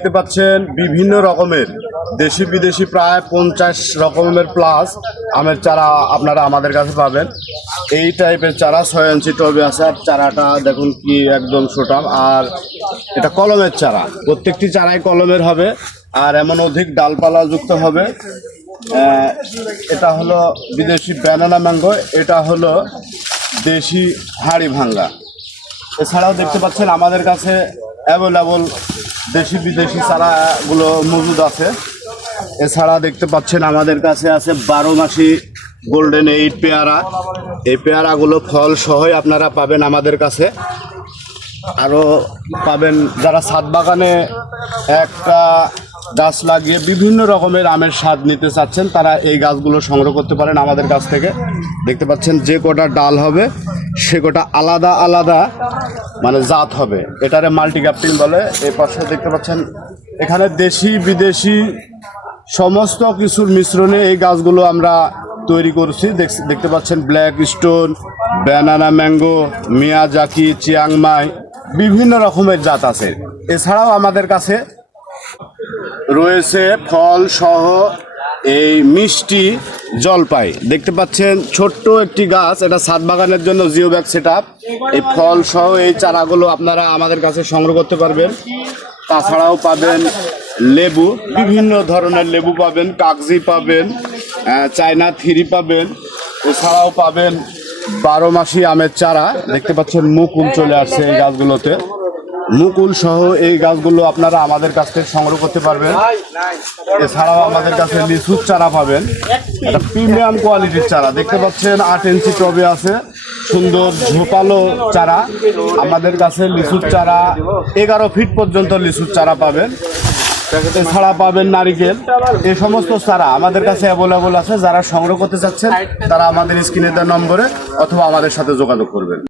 দেখতে পাচ্ছেন বিভিন্ন রকমের দেশি বিদেশি প্রায় 50 রকমের প্লাস আমের চারা আপনারা আমাদের কাছে পাবেন। এই টাইপের চারা 6 ইঞ্চি টবে আছে। আর চারাটা দেখুন কি একদম ছোটাম। আর এটা কলমের চারা, প্রত্যেকটি চারাই কলমের হবে আর এমন অধিক ডালপালা যুক্ত হবে। এটা হলো বিদেশি ব্যানানা ম্যাঙ্গো, এটা হলো দেশি হাড়ি ভাঙ্গা। এছাড়াও দেখতে পাচ্ছেন আমাদের কাছে অ্যাভেলেবল দেশি বিদেশি চারাগুলো মজুদ আছে। এছাড়া দেখতে পাচ্ছেন আমাদের কাছে আছে 12 মাসি গোল্ডেন এই পেয়ারা। এই পেয়ারাগুলো ফল সহই আপনারা পাবেন আমাদের কাছে। আরও পাবেন যারা ছাদ বাগানে একটা গাছ লাগিয়ে বিভিন্ন রকমের আমের স্বাদ নিতে চাচ্ছেন, তারা এই গাছগুলো সংগ্রহ করতে পারেন আমাদের কাছ থেকে। দেখতে পাচ্ছেন যে কটা ডাল হবে সে কটা আলাদা আলাদা মানে জাত হবে, এটারে মাল্টি গ্রাফটিং বলে। এই পাশে দেখতে পাচ্ছেন এখানে দেশি বিদেশি সমস্ত কিছুর মিশ্রণে এই গাছগুলো আমরা তৈরি করছি। দেখতে পাচ্ছেন black stone, banana mango, Miyazaki, Chiang Mai, বিভিন্ন রকমের জাত আছে। এছাড়াও আমাদের কাছে রয়েছে ফল সহ এই মিষ্টি জলপাই। দেখতে পাচ্ছেন ছোট্ট একটি গাছ, এটা ছাদ বাগানের জন্য জিও ব্যাগ সেট আপ। এই ফল সহ এই চারাগুলো আপনারা আমাদের কাছে সংগ্রহ করতে পারবেন। তাছাড়াও পাবেন লেবু, বিভিন্ন ধরনের লেবু পাবেন, কাগজি পাবেন, চায়না থ্রি পাবেন। এছাড়াও পাবেন 12 মাসি আমের চারা। দেখতে পাচ্ছেন মুকুল চলে আসছে এই গাছগুলোতে। মুকুল সহ এই গাছগুলো আপনারা আমাদের কাছ থেকে সংগ্রহ করতে পারবেন। এছাড়াও আমাদের কাছে লিচুর চারা পাবেন, একটা প্রিমিয়াম কোয়ালিটির চারা। দেখতে পাচ্ছেন 8 ইঞ্চি টবে আছে, সুন্দর ঝোপালো চারা। আমাদের কাছে লিচুর চারা 11 ফিট পর্যন্ত লিচুর চারা পাবেন। এছাড়া পাবেন নারিকেল। এই সমস্ত চারা আমাদের কাছে অ্যাভেলেবল আছে। যারা সংগ্রহ করতে চাচ্ছেন তারা আমাদের স্ক্রিনে দেওয়া নম্বরে অথবা আমাদের সাথে যোগাযোগ করবেন।